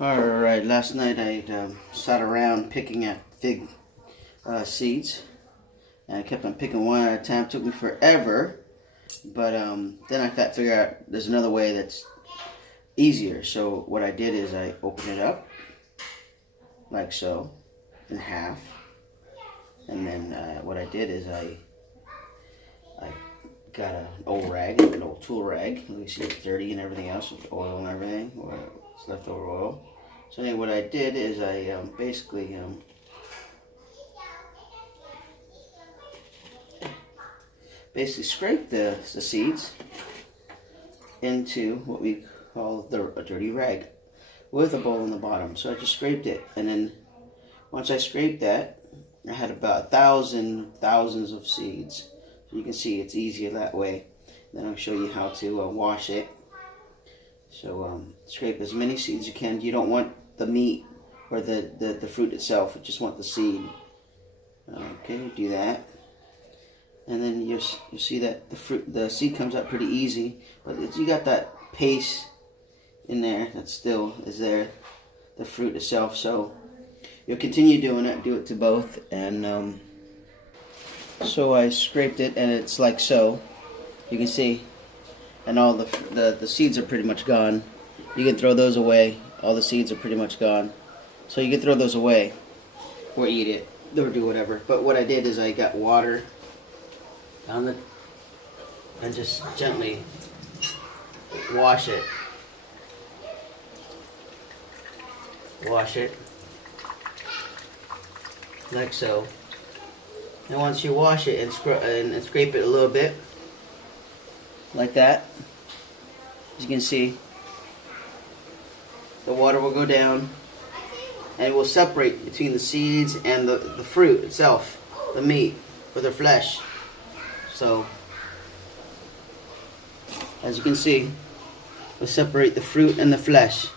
Alright, last night I sat around picking at fig seeds, and I kept on picking one at a time. It took me forever, but then I figured out there's another way that's easier. So what I did is I opened it up, like so, in half, and then what I did is I got an old rag, an old tool rag. You see it's dirty and everything else with oil and everything, or it's leftover oil. So anyway, what I did is I basically scraped the seeds into what we call a dirty rag with a bowl in the bottom. So I just scraped it, and then once I scraped that, I had about thousands of seeds. So you can see it's easier that way. Then I'll show you how to wash it. So scrape as many seeds as you can. You don't want the meat or the fruit itself. You just want the seed. Okay, do that. And then you see that the seed comes out pretty easy, but you got that paste in there that still is there, the fruit itself. So you'll continue doing it. Do it to both, and so I scraped it, and it's like so. You can see, and all the seeds are pretty much gone. You can throw those away. All the seeds are pretty much gone, so you can throw those away or eat it or do whatever. But what I did is I got water on and just gently wash it. Wash it like so. And once you wash it and scrape it a little bit, like that, as you can see, the water will go down and it will separate between the seeds and the fruit itself, the meat or the flesh. So, as you can see, we'll separate the fruit and the flesh.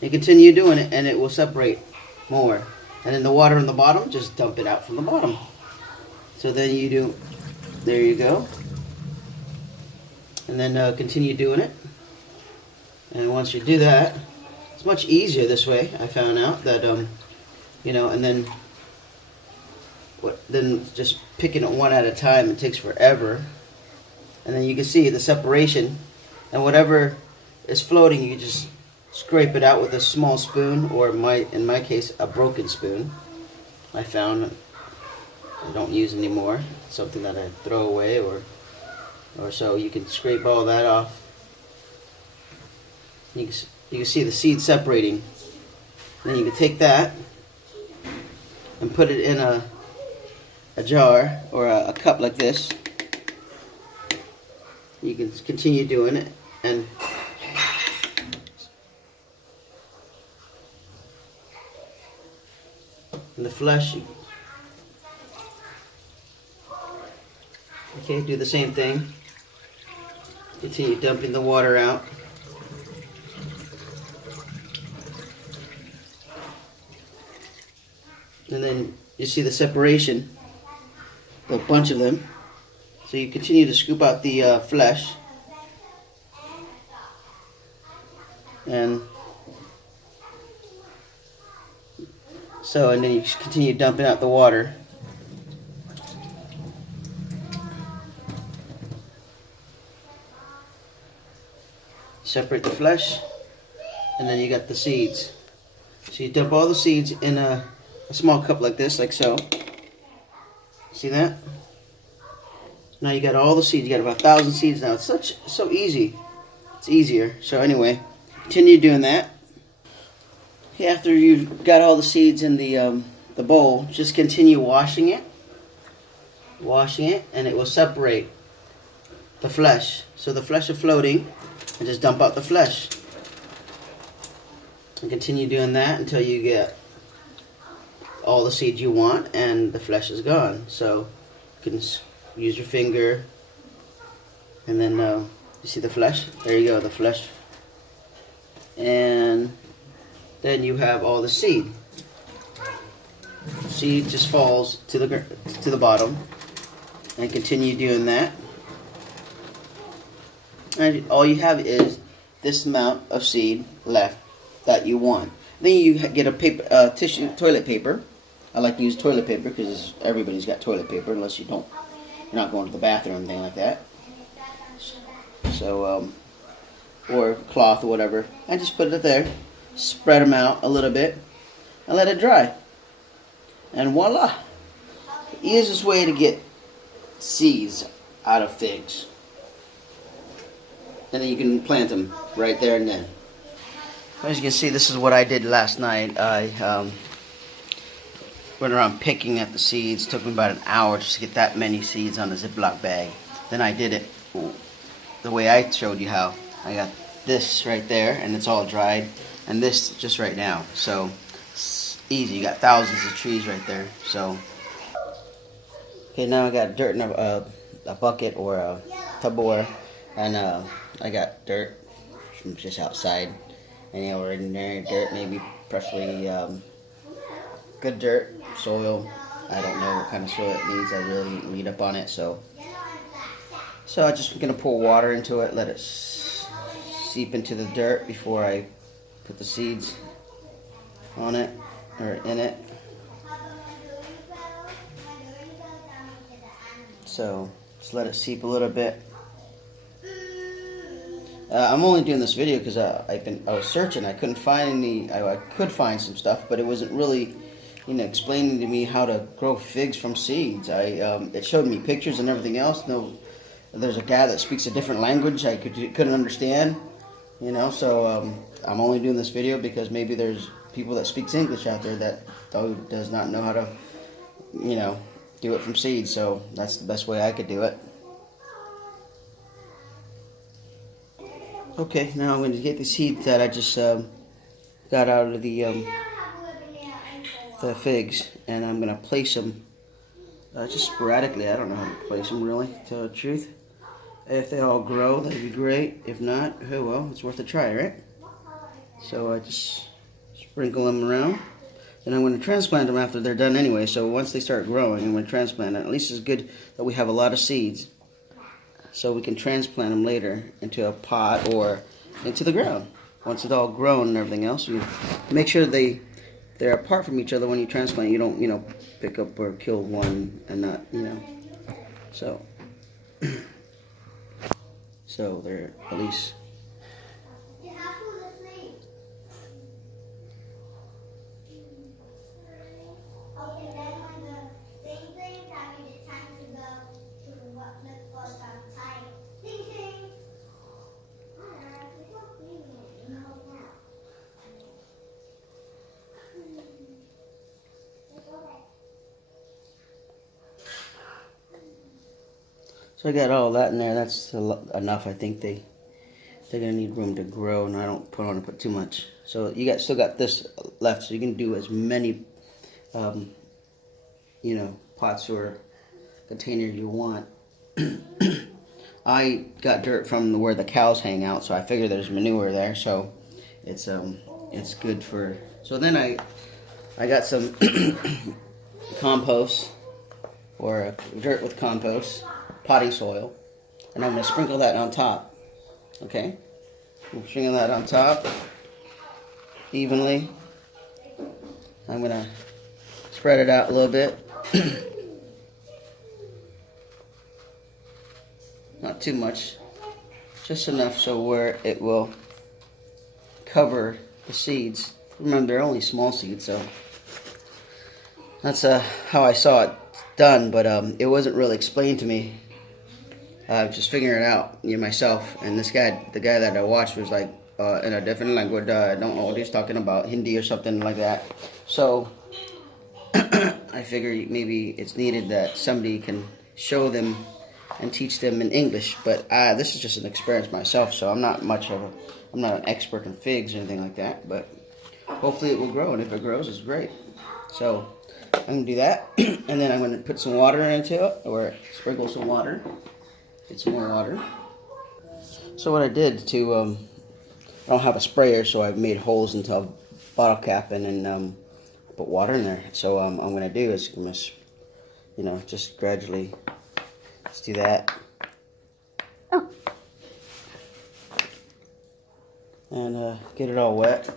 You continue doing it and it will separate more. And then the water on the bottom, just dump it out from the bottom. So then you do, there you go. And then continue doing it. And once you do that, it's much easier this way. I found out that, you know, and then just picking it one at a time, it takes forever. And then you can see the separation, and whatever is floating, you just scrape it out with a small spoon, or in my case, a broken spoon. I found I don't use anymore. It's something that I throw away, or so. You can scrape all that off. You can see the seed separating. And then you can take that and put it in a jar or a cup like this. You can continue doing it, and the flesh, okay, do the same thing. Continue dumping the water out. And then you see the separation, a bunch of them. So you continue to scoop out the flesh, and then you continue dumping out the water. Separate the flesh, and then you got the seeds. So you dump all the seeds in a small cup like this, like so. See that? Now you got all the seeds. You got about 1,000 seeds now. It's so easy. It's easier. So anyway, continue doing that. After you've got all the seeds in the bowl, just continue washing it, and it will separate the flesh. So the flesh is floating, and just dump out the flesh. And continue doing that until you get all the seeds you want and the flesh is gone. So you can use your finger, and then you see the flesh? There you go, the flesh. And then you have all the seed. Seed just falls to the bottom, and continue doing that. And all you have is this amount of seed left that you want. Then you get a paper, tissue, toilet paper. I like to use toilet paper because everybody's got toilet paper, unless you're not going to the bathroom or anything like that. So, or cloth or whatever. I just put it there, spread them out a little bit, and let it dry. And voila! The easiest way to get seeds out of figs. And then you can plant them right there and then. As you can see, this is what I did last night. I went around picking at the seeds. It took me about an hour just to get that many seeds on a Ziploc bag. Then I did it the way I showed you how. I got this right there, and it's all dried, and this just right now. So it's easy. You got thousands of trees right there. So okay, now I got dirt in a bucket or a Tupperware, and I got dirt from just outside. Any ordinary dirt, maybe preferably good dirt, soil. I don't know what kind of soil it needs. I really didn't read up on it, so I'm just gonna pour water into it, let it seep into the dirt before I put the seeds on it or in it. So just let it seep a little bit. I'm only doing this video because I was searching. I couldn't find any. I could find some stuff, but it wasn't really, explaining to me how to grow figs from seeds. It showed me pictures and everything else. No, there's a guy that speaks a different language I couldn't understand. So I'm only doing this video because maybe there's people that speaks English out there that does not know how to, do it from seeds. So that's the best way I could do it. Okay, now I'm going to get the seeds that I just got out of the figs, and I'm going to place them just sporadically. I don't know how to place them, really, to tell the truth. If they all grow, that'd be great. If not, oh well, it's worth a try, right? So I just sprinkle them around. And I'm going to transplant them after they're done anyway, so once they start growing, I'm going to transplant them. At least it's good that we have a lot of seeds, so we can transplant them later into a pot or into the ground. Once it's all grown and everything else, you make sure they're apart from each other when you transplant. You don't, pick up or kill one and not, So, so they're at least. So I got all that in there. That's enough. I think they're gonna need room to grow, and I don't want to put too much. So you still got this left, so you can do as many, pots or containers you want. I got dirt from where the cows hang out, so I figure there's manure there, so it's good for. So then I got some compost or dirt with compost. Potting soil, and I'm going to sprinkle that on top. Okay, I'm sprinkling that on top evenly. I'm going to spread it out a little bit, not too much, just enough so where it will cover the seeds. Remember, they're only small seeds, so that's how I saw it done, but it wasn't really explained to me. I was just figuring it out myself, and the guy that I watched was like in a different language. I don't know what he's talking about, Hindi or something like that. So I figured maybe it's needed that somebody can show them and teach them in English. But this is just an experience myself, so I'm not an expert in figs or anything like that. But hopefully it will grow, and if it grows, it's great. So I'm gonna do that, and then I'm gonna put some water into it, or sprinkle some water. Get some more water. So what I did I don't have a sprayer, so I made holes into a bottle cap and then put water in there. So what I'm going to do is, just gradually, let's do that. Oh. And get it all wet.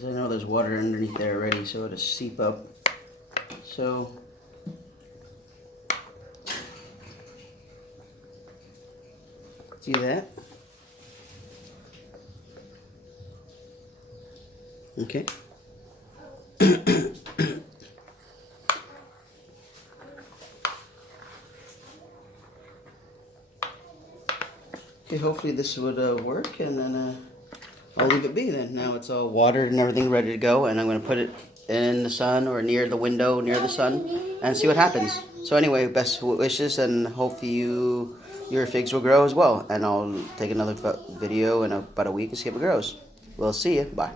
because I know there's water underneath there already, so it'll seep up. So do that. Okay. Okay, hopefully this would work, and then I'll leave it be then. Now it's all watered and everything ready to go, and I'm going to put it in the sun or near the window, near the sun, and see what happens. So anyway, best wishes, and hopefully your figs will grow as well. And I'll take another video in about a week and see if it grows. We'll see you. Bye.